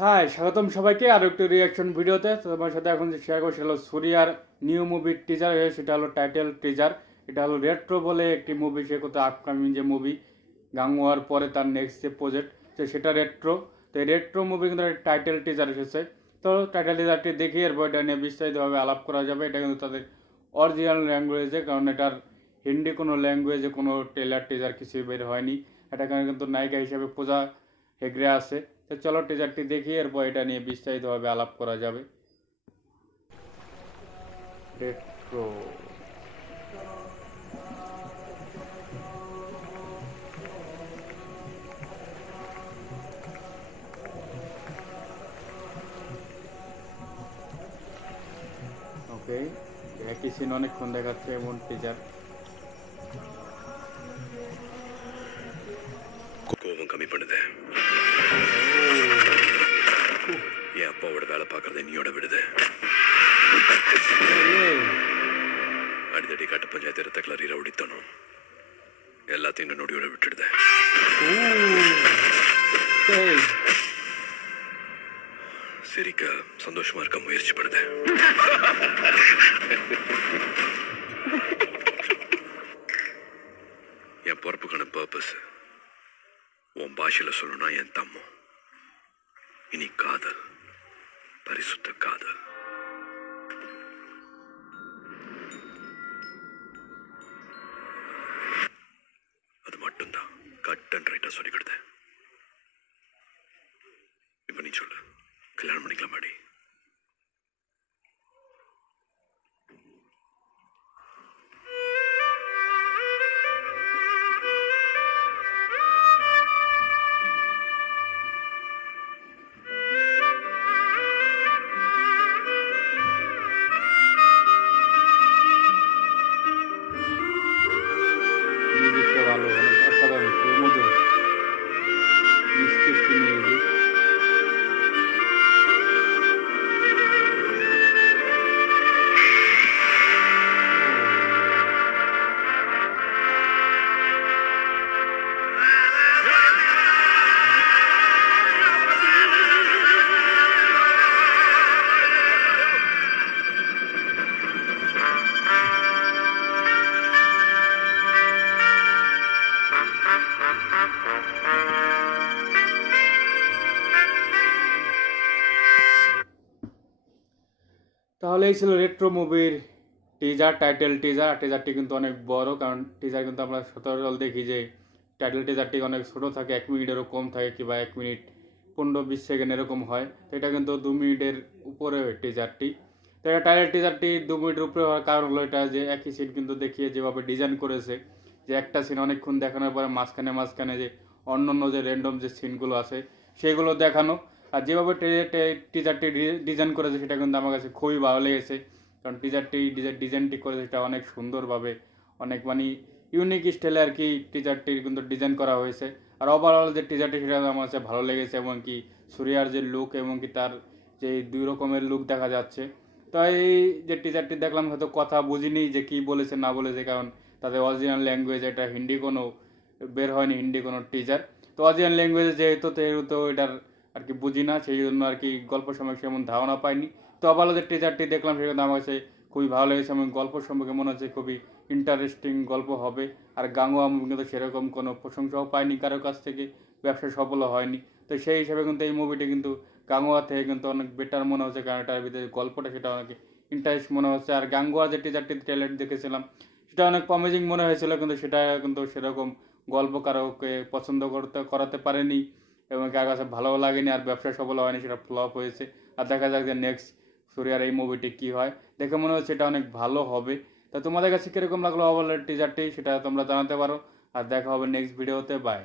High, স্বাগতম সবাইকে আরো একটি রিয়াকশন ভিডিওতে। তো তোমার সাথে এখন যে শেয়ার করছি হলো সুরিয়ার নিউ মুভির টিজার, সেটা হলো টাইটেল টিজার। এটা হলো রেট্রো বলে একটি মুভি, সে কোথাও আপকামিং যে মুভি গাঙ্গুয়ার পরে তার নেক্সট যে প্রজেক্ট, তো সেটা রেট্রো। তো এই রেট্রো মুভি কিন্তু টাইটেল টিজার এসেছে। তো টাইটেল টিজারটি দেখি এরপর এটা নিয়ে বিস্তারিতভাবে আলাপ করা যাবে। এটা কিন্তু তাদের অরিজিনাল ল্যাঙ্গুয়েজে, কারণ এটার হিন্দি কোনো ল্যাঙ্গুয়েজে কোনো ট্রেলার টিজার কিছুই বের হয়নি। এটা কিন্তু নায়িকা হিসেবে পূজা হেগড়ে আছে। তো চলো টিজারটি দেখি, এরপর এটা নিয়ে বিস্তারিতভাবে আলাপ করা যাবে। রেট্রো ওকে, একই সিন অনেকক্ষণ দেখাচ্ছে এমন টিজার। கோபம் கம்மி பண்ணுது. என் அப்பாவோட வேலை பார்க்கறத நீயோட விடுது. அடிதடி கட்ட பஞ்சாயத்து ரத்த கிளறி ரவுடித்தனும் எல்லாத்தையும் நொடியோட விட்டுடுது. சிரிக்க சந்தோஷமா இருக்க முயற்சி பண்ணுது. என் பொறுப்புக்கான பர்பஸ் உன் பாஷையில சொல்லணும்னா என் தம்மம். இனி காதல், பரிசுத்த காதல். அது மட்டும்தான் கட் அண்ட் ரைட்டா சொல்லிக்கிடுது. இப்ப நீ சொல்லு, கல்யாணம் பண்ணிக்கலாமாடி? মিউজিকটা ভালো, অনেক অসাধারণ, সুমধুর মিষ্টি একটি মিউজিক। তাহলে এই ছিল রেট্রো মুভির টিজার, টাইটেল টিজার। টিজারটি কিন্তু অনেক বড়, কারণ টিজার কিন্তু আমরা সচরাচর দেখি যে টাইটেল টিজারটি অনেক ছোট থাকে, 1 মিনিটেরও কম থাকে, কিংবা 1 মিনিট 15-20 সেকেন্ড এরকম হয়। তো এটা কিন্তু 2 মিনিটের উপরে টিজারটি। তো এটা টাইটেল টিজারটি 2 মিনিটের উপরে হওয়ার কারণ হলো এটা যে একই সিন কিন্তু দেখিয়ে যেভাবে ডিজাইন করেছে, যে একটা সিন অনেকক্ষণ দেখানোর পরে মাঝখানে মাঝখানে যে অন্য যে র্যান্ডম যে সিনগুলো আছে সেগুলো দেখানো। আর যেভাবে টিজারটি ডিজাইন করেছে সেটা কিন্তু আমার কাছে খুবই ভালো লেগেছে, কারণ ডিজাইনটি করেছে সেটা অনেক সুন্দরভাবে, অনেক মানে ইউনিক স্টাইলে আর কি টিজারটির কিন্তু ডিজাইন করা হয়েছে। আর ওভারঅল যে টিজারটি সেটা আমার কাছে ভালো লেগেছে, এবং কি সুরিয়ার যে লুক এবং কি তার যে 2 রকমের লুক দেখা যাচ্ছে। তো এই যে টিজারটি দেখলাম, হয়তো কথা বুঝিনি যে কি বলেছে না বলেছে, কারণ তাদের অরিজিনাল ল্যাঙ্গুয়েজ, এটা হিন্দি কোনো বের হয়নি, হিন্দি কোনো টিজার। তো অরিজিনাল ল্যাঙ্গুয়েজে যেহেতু এটার আর কি বুঝি না, সেই জন্য আর কি গল্প সম্পর্কে সেমন ধারণা পাইনি। তো আবার যে টিজারটি দেখলাম সেটা আমার কাছে খুবই ভালো লেগেছে, এবং গল্প সম্পর্কে মনে হচ্ছে খুবই ইন্টারেস্টিং গল্প হবে। আর গাঙ্গুয়া মুভি কিন্তু সেরকম কোনো প্রশংসাও পায়নি কারোর কাছ থেকে, ব্যবসা সফলও হয়নি। তো সেই হিসাবে কিন্তু এই মুভিটি কিন্তু গাঙ্গুয়া থেকে কিন্তু অনেক বেটার মনে হচ্ছে, কারণ এটার ভিতরে গল্পটা সেটা অনেক ইন্টারেস্ট মনে হচ্ছে। আর গাঙ্গুয়া যে টিজারটি ট্রেলার দেখেছিলাম সেটা অনেক প্রমিজিং মনে হয়েছিল, কিন্তু সেটা কিন্তু সেরকম গল্প কারোকে পছন্দ করাতে পারেনি, এবং কার কাছে ভালো লাগেনি, আর ব্যবসা সফল হয়নি, সেটা ফ্লপ হয়েছে। আর দেখা যাক যে নেক্সট সুরিয়ার এই মুভিটি কী হয়, দেখে মনে হচ্ছে এটা অনেক ভালো হবে। তা তোমাদের কাছে কীরকম লাগলো ওভারঅল টিজারটি সেটা তোমরা জানাতে পারো। আর দেখা হবে নেক্সট ভিডিওতে। বাই।